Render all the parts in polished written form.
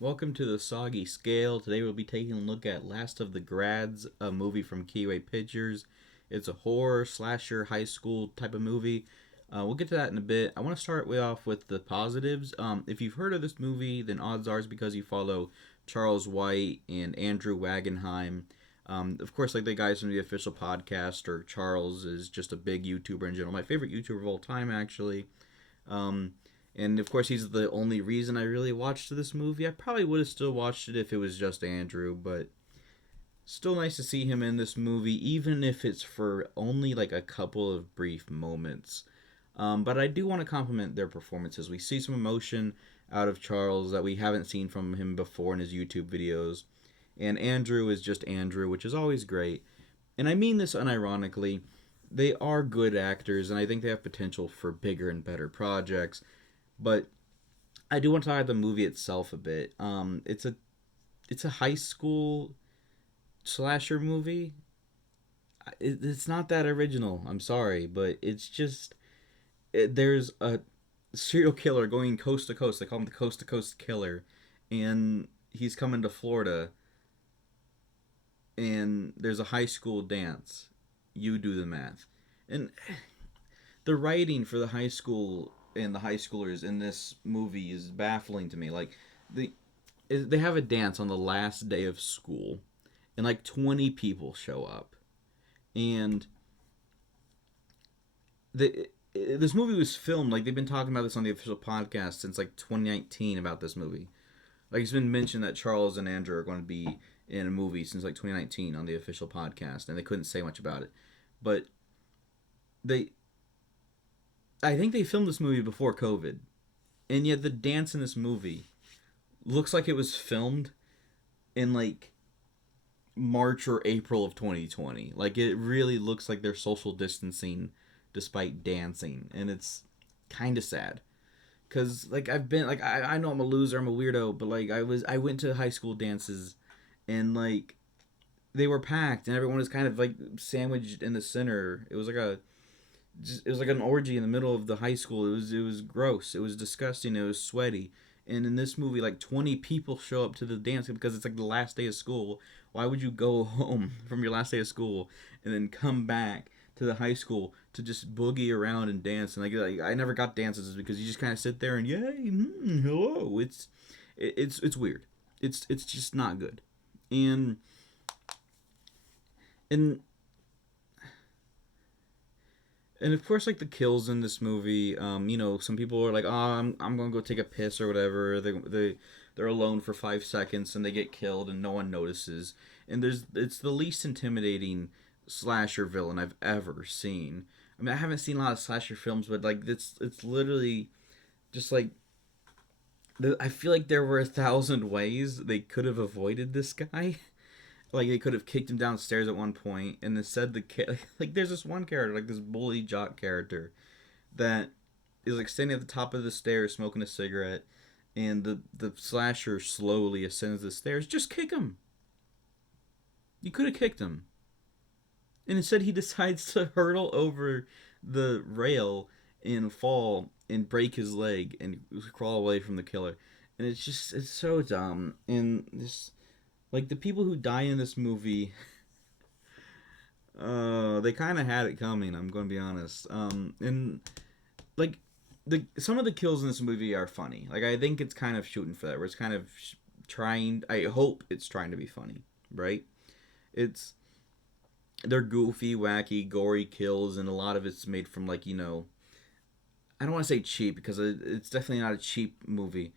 Welcome to the Soggy Scale. Today we'll be taking a look at Last of the Grads, a movie from Keyway Pictures. It's a horror, slasher, high school type of movie. We'll get to that in a bit. I want to start off with the positives. If you've heard of this movie, then odds are it's because you follow Charles White and Andrew Wagenheim. Of course, like the guys from the official podcast, or Charles is just a big YouTuber in general. My favorite YouTuber of all time, actually. Um, and of course, he's the only reason I really watched this movie. I probably would have still watched it if it was just Andrew, but still nice to see him in this movie, even if it's for only like a couple of brief moments. But I do want to compliment their performances. We see some emotion out of Charles that we haven't seen from him before in his YouTube videos. And Andrew is just Andrew, which is always great. And I mean this unironically. They are good actors, and I think they have potential for bigger and better projects. But I do want to talk about the movie itself a bit. It's a high school slasher movie. It's not that original. I'm sorry, but it's just there's a serial killer going coast to coast. They call him the coast to coast killer, and he's coming to Florida. And there's a high school dance. You do the math, and the writing for the high school and the high schoolers in this movie is baffling to me. Like the they have a dance on the last day of school, and like 20 people show up, and this movie was filmed, like they've been talking about this on the official podcast since like 2019 about this movie. Like it's been mentioned that Charles and Andrew are going to be in a movie since like 2019 on the official podcast, and they couldn't say much about it. But they I think they filmed this movie before COVID, and yet the dance in this movie looks like it was filmed in like March or April of 2020. Like it really looks like they're social distancing despite dancing, and it's kind of sad. Cause like I've been like I know I'm a loser, I'm a weirdo, but like I went to high school dances, and like they were packed, and everyone was kind of like sandwiched in the center. It was like an orgy in the middle of the high school. It was gross. It was disgusting. It was sweaty. And in this movie, like 20 people show up to the dance because it's like the last day of school. Why would you go home from your last day of school and then come back to the high school to just boogie around and dance? And like I never got dances because you just kind of sit there and yay, hello. It's weird. It's just not good. And and and of course, like the kills in this movie, some people are like, "Oh, I'm gonna go take a piss or whatever." They're alone for 5 seconds and they get killed and no one notices. And it's the least intimidating slasher villain I've ever seen. I mean, I haven't seen a lot of slasher films, but like it's literally just like I feel like there were 1,000 ways they could have avoided this guy. Like they could have kicked him downstairs at one point, and instead like there's this one character, like this bully jock character, that is like standing at the top of the stairs smoking a cigarette, and the slasher slowly ascends the stairs. Just kick him. You could have kicked him, and instead he decides to hurtle over the rail and fall and break his leg and crawl away from the killer. And it's so dumb. And this like the people who die in this movie, they kind of had it coming. I'm going to be honest. And like some of the kills in this movie are funny. Like I think it's kind of shooting for that, where it's kind of trying. I hope it's trying to be funny, right? It's they're goofy, wacky, gory kills, and a lot of it's made from like I don't want to say cheap because it's definitely not a cheap movie,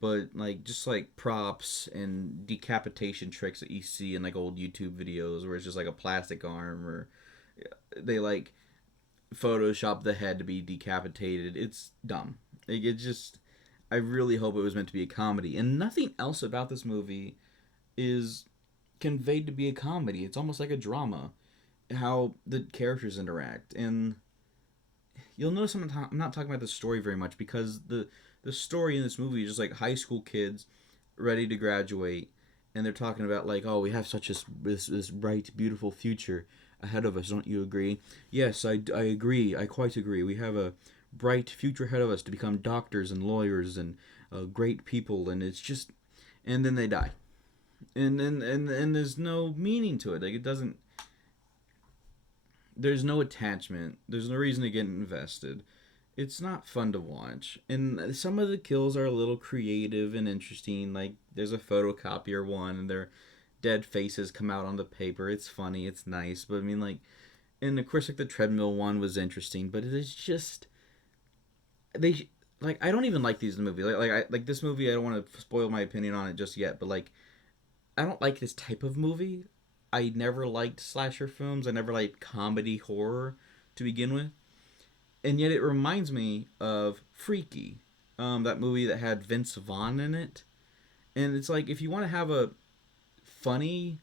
but like just like props and decapitation tricks that you see in like old YouTube videos where it's just like a plastic arm, or they like Photoshop the head to be decapitated. It's dumb. Like it just I really hope it was meant to be a comedy, and nothing else about this movie is conveyed to be a comedy. It's almost like a drama. How the characters interact, and you'll notice I'm not talking about the story very much because the story in this movie is just like high school kids ready to graduate, and they're talking about like, oh, we have such this bright, beautiful future ahead of us. Don't you agree? Yes, I agree. I quite agree. We have a bright future ahead of us to become doctors and lawyers and great people, and it's just and then they die, and there's no meaning to it. Like, it doesn't. There's no attachment. There's no reason to get invested. It's not fun to watch. And some of the kills are a little creative and interesting. Like, there's a photocopier one, and their dead faces come out on the paper. It's funny. It's nice. But I mean, like, and of course, like, the treadmill one was interesting. But it is just they like, I don't even like these in the movie. Like this movie. I don't want to spoil my opinion on it just yet. But like, I don't like this type of movie. I never liked slasher films. I never liked comedy horror to begin with, and yet it reminds me of Freaky, that movie that had Vince Vaughn in it. And it's like, if you want to have a funny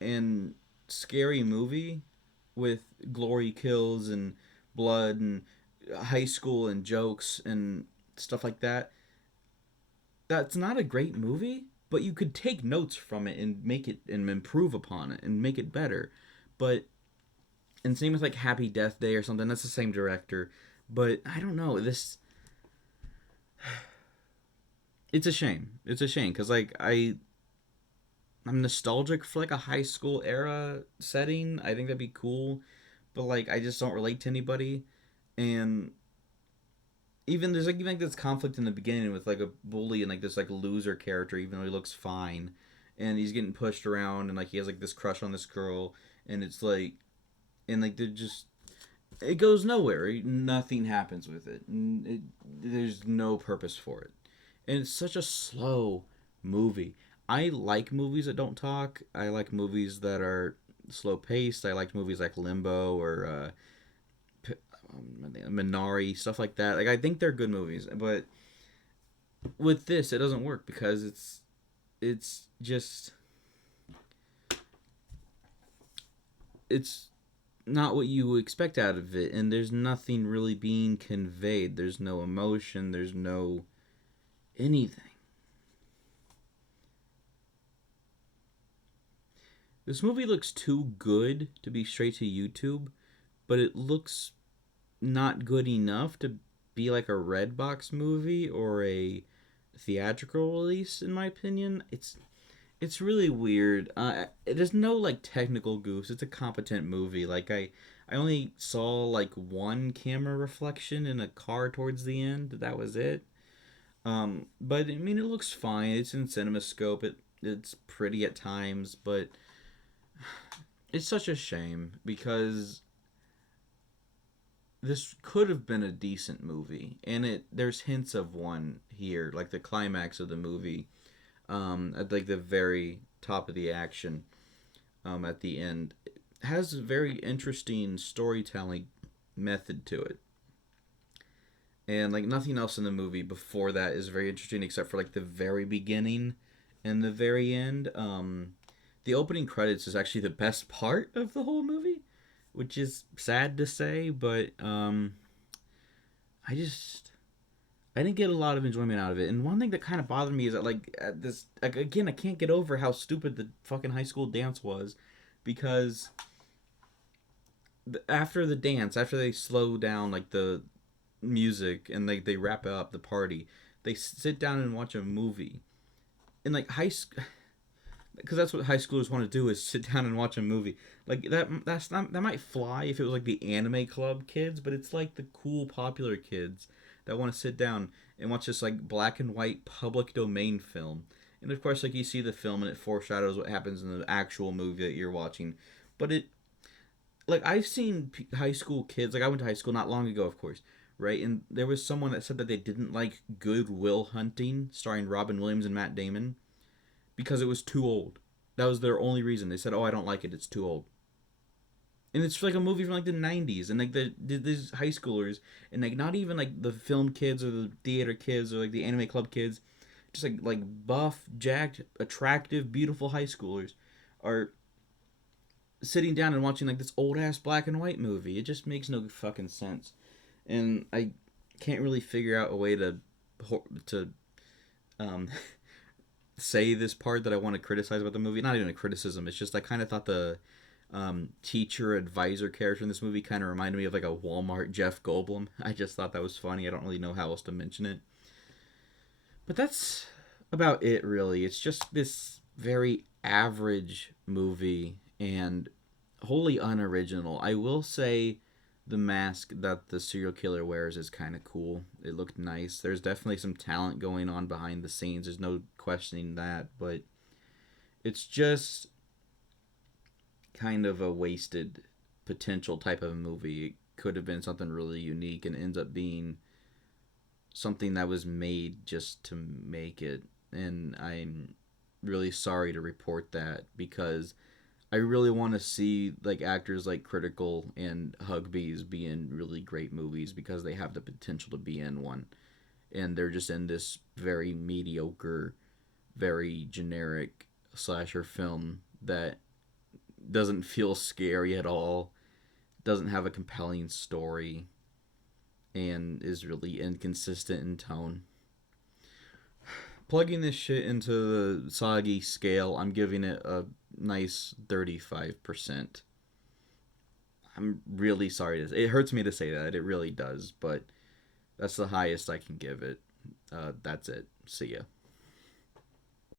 and scary movie with glory kills and blood and high school and jokes and stuff like that, that's not a great movie, but you could take notes from it and make it and improve upon it and make it better. But and same with like Happy Death Day or something. That's the same director, but I don't know this. It's a shame. It's a shame because like I'm nostalgic for like a high school era setting. I think that'd be cool, but like I just don't relate to anybody, and even there's like even like this conflict in the beginning with like a bully and like this like loser character, even though he looks fine, and he's getting pushed around and like he has like this crush on this girl, and it's like, and like they're just, it goes nowhere. Nothing happens with it. There's no purpose for it, and it's such a slow movie. I like movies that don't talk. I like movies that are slow paced. I like movies like Limbo or Minari, stuff like that. Like, I think they're good movies, but with this, it doesn't work because it's just it's not what you expect out of it, and there's nothing really being conveyed. There's no emotion. There's no anything. This movie looks too good to be straight to YouTube, but it looks not good enough to be like a Redbox movie or a theatrical release, in my opinion. It's really weird. There's no like technical goofs. It's a competent movie. Like, I only saw like one camera reflection in a car towards the end. That was it. But I mean, it looks fine. It's in CinemaScope. It's pretty at times, but it's such a shame because this could have been a decent movie, and there's hints of one here, like the climax of the movie, at like the very top of the action, at the end, it has a very interesting storytelling method to it, and like nothing else in the movie before that is very interesting except for like the very beginning and the very end. The opening credits is actually the best part of the whole movie, which is sad to say, but I just I didn't get a lot of enjoyment out of it. And one thing that kind of bothered me is that like at this, like, again, I can't get over how stupid the fucking high school dance was, because after the dance, after they slow down like the music and they wrap up the party, they sit down and watch a movie. And like high school, because that's what high schoolers want to do, is sit down and watch a movie. Like that's not, that might fly if it was like the anime club kids, but it's like the cool popular kids that want to sit down and watch this like black and white public domain film. And of course, like, you see the film and it foreshadows what happens in the actual movie that you're watching. But it, like, I've seen high school kids, like I went to high school not long ago, of course, right? And there was someone that said that they didn't like Good Will Hunting, starring Robin Williams and Matt Damon, because it was too old. That was their only reason. They said, "Oh, I don't like it. It's too old." And it's like a movie from like the '90s, and like these high schoolers, and like not even like the film kids or the theater kids or like the anime club kids, just like buff, jacked, attractive, beautiful high schoolers are sitting down and watching like this old ass black and white movie. It just makes no fucking sense, and I can't really figure out a way to um say this part that I want to criticize about the movie. Not even a criticism. It's just I kind of thought the teacher advisor character in this movie kind of reminded me of like a Walmart Jeff Goldblum. I just thought that was funny. I don't really know how else to mention it. But that's about it, really. It's just this very average movie and wholly unoriginal. I will say the mask that the serial killer wears is kind of cool. It looked nice. There's definitely some talent going on behind the scenes. There's no questioning that, but it's just kind of a wasted potential type of movie. It could have been something really unique and ends up being something that was made just to make it. And I'm really sorry to report that because I really want to see like actors like Critical and Hugbees be in really great movies because they have the potential to be in one. And they're just in this very mediocre, very generic slasher film that doesn't feel scary at all, doesn't have a compelling story, and is really inconsistent in tone. Plugging this shit into the Soggy scale, I'm giving it a nice 35%. I'm really sorry. It hurts me to say that. It really does, but that's the highest I can give it. That's it. See ya.